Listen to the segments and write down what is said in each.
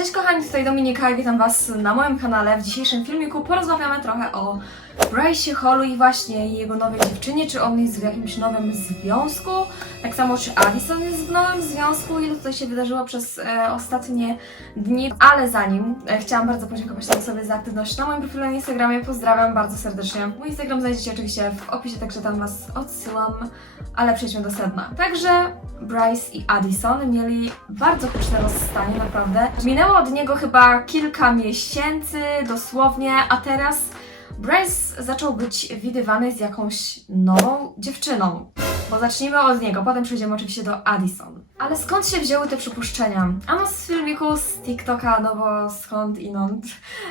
Cześć kochani, tutaj Dominika witam Was na moim kanale. W dzisiejszym filmiku porozmawiamy trochę o Bryce'ie Hallu i właśnie jego nowej dziewczynie, czy on jest w jakimś nowym związku, tak samo czy Addison jest w nowym związku, ile tutaj się wydarzyło przez e, ostatnie dni. Ale zanim, e, chciałam bardzo podziękować tej osobie za aktywność na moim profilu na Instagramie, pozdrawiam bardzo serdecznie. Mój Instagram znajdziecie oczywiście w opisie, także tam Was odsyłam, ale przejdźmy do sedna. Także Bryce i Addison mieli bardzo huczne rozstanie, naprawdę. Minęło od niego chyba kilka miesięcy, dosłownie, a teraz Bryce zaczął być widywany z jakąś nową dziewczyną. Bo zacznijmy od niego, potem przejdziemy oczywiście do Addison. Ale skąd się wzięły te przypuszczenia? Ano z filmiku, z TikToka, no bo skąd inąd.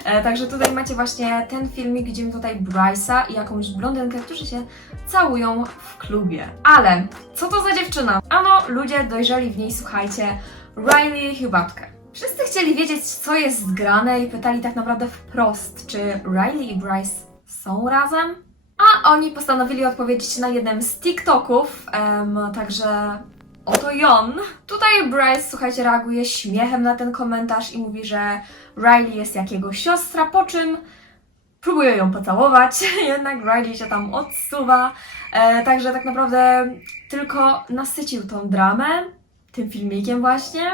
E, także tutaj macie właśnie ten filmik, gdzie my tutaj Bryce'a i jakąś blondynkę, którzy się całują w klubie. Ale co to za dziewczyna? Ano, ludzie dojrzeli w niej, słuchajcie, Riley Hubatkę. Wszyscy chcieli wiedzieć, co jest zgrane i pytali tak naprawdę wprost, czy Riley i Bryce są razem? A oni postanowili odpowiedzieć na jednym z TikToków, także oto i on. Tutaj Bryce, słuchajcie, reaguje śmiechem na ten komentarz i mówi, że Riley jest jak jego siostra, po czym próbuje ją pocałować, jednak Riley się tam odsuwa. E, także tak naprawdę tylko nasycił tą dramę tym filmikiem właśnie,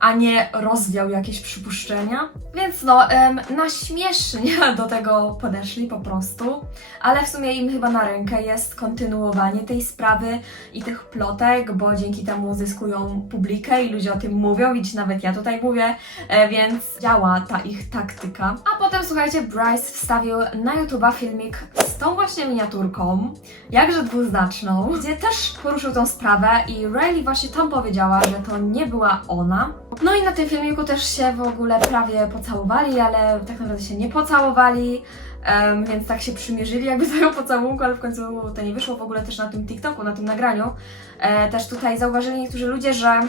a nie rozwiał jakieś przypuszczenia. Więc no, na śmiesznie do tego podeszli po prostu, ale w sumie im chyba na rękę jest kontynuowanie tej sprawy i tych plotek, bo dzięki temu zyskują publikę i ludzie o tym mówią, widzicie, nawet ja tutaj mówię, e, więc działa ta ich taktyka. A potem, słuchajcie, Bryce wstawił na YouTube'a filmik tą właśnie miniaturką, jakże dwuznaczną, gdzie też poruszył tą sprawę i Riley właśnie tam powiedziała, że to nie była ona. No i na tym filmiku też się w ogóle prawie pocałowali, ale tak naprawdę się nie pocałowali. em, więc tak się przymierzyli jakby tego pocałunku, ale w końcu to nie wyszło w ogóle też na tym TikToku, na tym nagraniu. E, też tutaj zauważyli niektórzy ludzie, że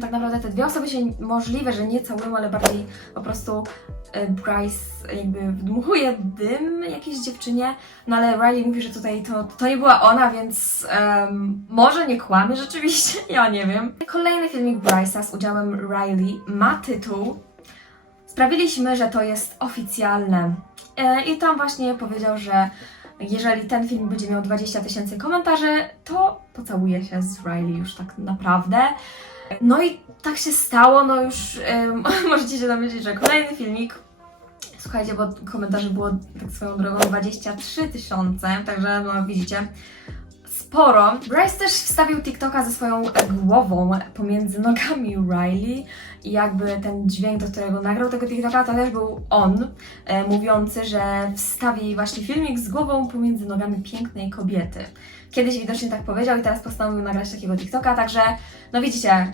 tak naprawdę te dwie osoby się możliwe, że nie całują, ale bardziej po prostu e, Bryce jakby wdmuchuje dym jakiejś dziewczynie, no ale Riley mówi, że tutaj to, to nie była ona, więc em, może nie kłamie rzeczywiście, ja nie wiem. Kolejny filmik Bryce'a z udziałem Riley ma tytuł Sprawiliśmy, że to jest oficjalne. E, I tam właśnie powiedział, że jeżeli ten film będzie miał 20 tysięcy komentarzy, to pocałuje się z Riley już tak naprawdę. No i tak się stało, no już em, możecie się dowiedzieć, że kolejny filmik Słuchajcie, bo komentarzy było tak swoją drogą 23 tysiące, także no widzicie, sporo. Bryce też wstawił TikToka ze swoją głową pomiędzy nogami Riley i jakby ten dźwięk, do którego nagrał tego TikToka, to też był on, e, mówiący, że wstawi właśnie filmik z głową pomiędzy nogami pięknej kobiety. Kiedyś widocznie tak powiedział i teraz postanowił nagrać takiego TikToka, także no widzicie,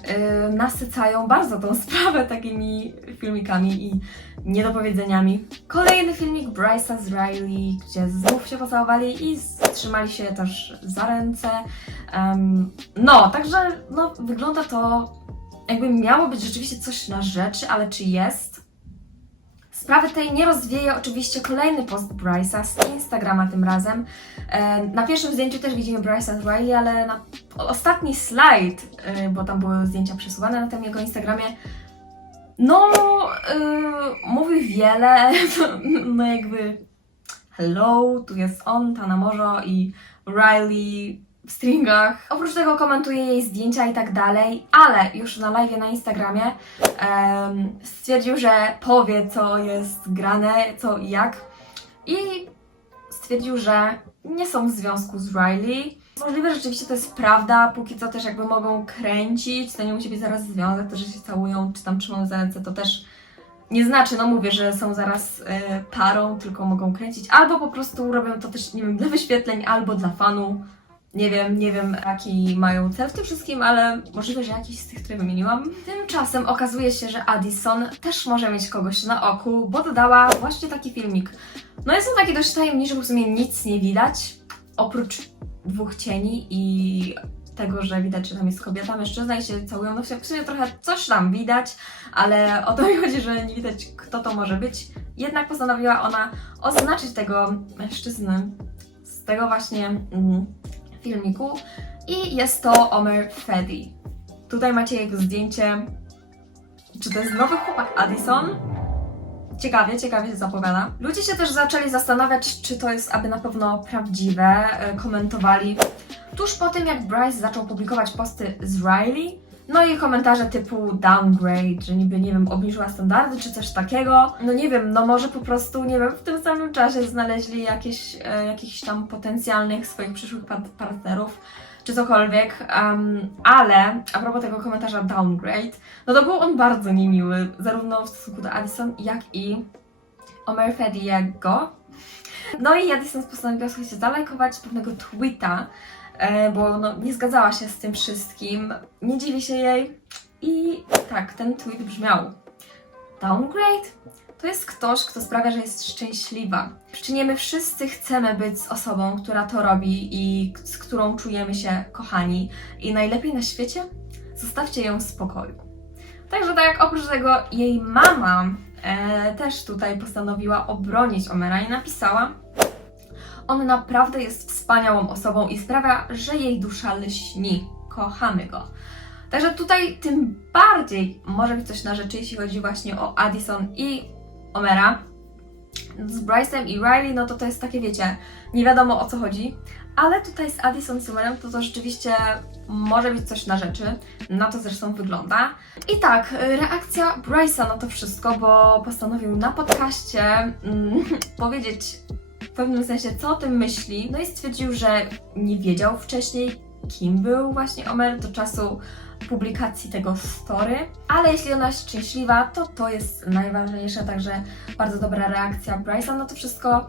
yy, nasycają bardzo tą sprawę takimi filmikami i niedopowiedzeniami. Kolejny filmik Bryce'a z Riley, gdzie znów się pocałowali i trzymali się też za ręce. Em, no, także no, wygląda to jakby miało być rzeczywiście coś na rzeczy, ale czy jest? Sprawy tej nie rozwieje oczywiście kolejny post Bryce'a z Instagrama tym razem. Na pierwszym zdjęciu też widzimy Bryce'a z Riley, ale na ostatni slajd, e, bo tam były zdjęcia przesuwane na tym jego Instagramie, no, yy, mówi wiele, no jakby hello, tu jest on, Tana Morzo i Riley stringach. Oprócz tego komentuje jej zdjęcia i tak dalej, ale już na live na Instagramie em, stwierdził, że powie co jest grane, co i jak i stwierdził, że nie są w związku z Riley. Możliwe, że rzeczywiście to jest prawda, póki co też jakby mogą kręcić, to nie musi być zaraz związek, to, że się całują, czy tam trzymają za ręce, to też nie znaczy, no mówię, że są zaraz e, parą, tylko mogą kręcić, albo po prostu robią to też, nie wiem, dla wyświetleń, albo dla fanu. Nie wiem, nie wiem jaki mają cel w tym wszystkim, ale możliwe, że jakiś z tych, które wymieniłam. Tymczasem okazuje się, że Addison też może mieć kogoś na oku, bo dodała właśnie taki filmik. No jest on taki dość tajemniczy, bo w sumie nic nie widać, oprócz dwóch cieni i tego, że widać, że tam jest kobieta, mężczyzna i się całują. No w sumie trochę coś tam widać, ale o to mi chodzi, że nie widać, kto to może być. Jednak postanowiła ona oznaczyć tego mężczyznę z tego właśnie mm, filmiku i jest to Omer Fedi. Tutaj macie jego zdjęcie. Czy to jest nowy chłopak Addison? Ciekawie, ciekawie się zapowiada. Ludzie się też zaczęli zastanawiać, czy to jest aby na pewno prawdziwe. E, Komentowali tuż po tym, jak Bryce zaczął publikować posty z Riley. No i komentarze typu downgrade, że niby, nie wiem, obniżyła standardy czy coś takiego. No nie wiem, no może po prostu, nie wiem, w tym samym czasie znaleźli jakieś, e, jakichś tam potencjalnych swoich przyszłych par- partnerów czy cokolwiek, um, ale a propos tego komentarza downgrade, no to był on bardzo niemiły, zarówno w stosunku do Addison, jak i Omer Fediego. No i Addison postanowiła, słuchajcie, zalajkować pewnego tweeta, bo no, nie zgadzała się z tym wszystkim, nie dziwi się jej i tak, ten tweet brzmiał Downgrade? To jest ktoś, kto sprawia, że jest szczęśliwa. Czy nie my wszyscy chcemy być z osobą, która to robi i z którą czujemy się kochani i najlepiej na świecie? Zostawcie ją w spokoju. Także tak, oprócz tego jej mama e, też tutaj postanowiła obronić Omera i napisała On naprawdę jest wspaniałą osobą i sprawia, że jej dusza lśni. Kochamy go. Także tutaj tym bardziej może być coś na rzeczy, jeśli chodzi właśnie o Addison i Omera. Z Bryce'em i Riley, no to to jest takie, wiecie, nie wiadomo o co chodzi. Ale tutaj z Addison Omerem to to rzeczywiście może być coś na rzeczy. Na to zresztą wygląda. I tak, reakcja Bryce'a na to wszystko, bo postanowił na podcaście mm, powiedzieć pewnym sensie, co o tym myśli. No i stwierdził, że nie wiedział wcześniej, kim był właśnie Omer do czasu publikacji tego story. Ale jeśli ona jest szczęśliwa, to to jest najważniejsze, także bardzo dobra reakcja Bryce'a na to wszystko.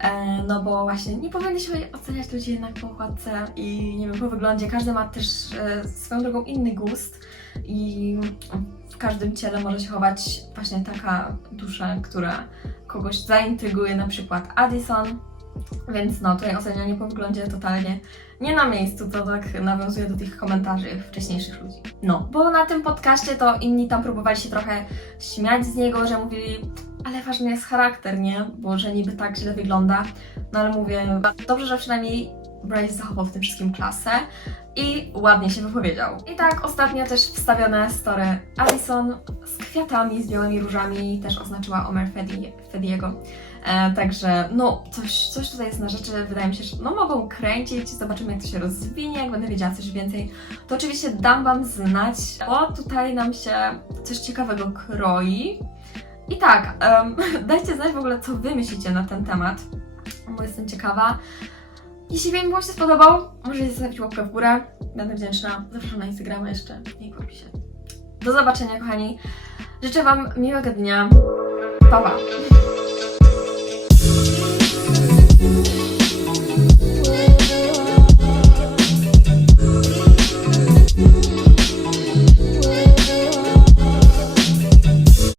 E, no bo właśnie nie powinniśmy oceniać ludzi jednak po okładce i nie wiem, po wyglądzie. Każdy ma też e, swoją drogą inny gust i w każdym ciele może się chować właśnie taka dusza, która kogoś zaintryguje, na przykład Addison. Więc no, tutaj ocenianie po wyglądzie totalnie nie na miejscu, to tak nawiązuje do tych komentarzy wcześniejszych ludzi. No, bo na tym podcaście to inni tam próbowali się trochę śmiać z niego, że mówili, ale ważny jest charakter, nie? Bo że niby tak źle wygląda. No ale mówię, dobrze, że przynajmniej Bryce zachował w tym wszystkim klasę i ładnie się wypowiedział. I tak ostatnio też wstawione story Alison z kwiatami, z białymi różami też oznaczyła Omer Fedi, Fediego. E, także no coś, coś tutaj jest na rzeczy, wydaje mi się, że no mogą kręcić, zobaczymy jak to się rozwinie, jak będę wiedziała coś więcej, to oczywiście dam Wam znać, bo tutaj nam się coś ciekawego kroi. I tak, um, dajcie znać w ogóle, co wy myślicie na ten temat, bo jestem ciekawa. Jeśli film Wam się spodobał, możecie zostawić łapkę w górę. Będę wdzięczna. Zapraszam na Instagrama jeszcze. Nie kurpi się. Do zobaczenia, kochani. Życzę Wam miłego dnia. Pa, pa.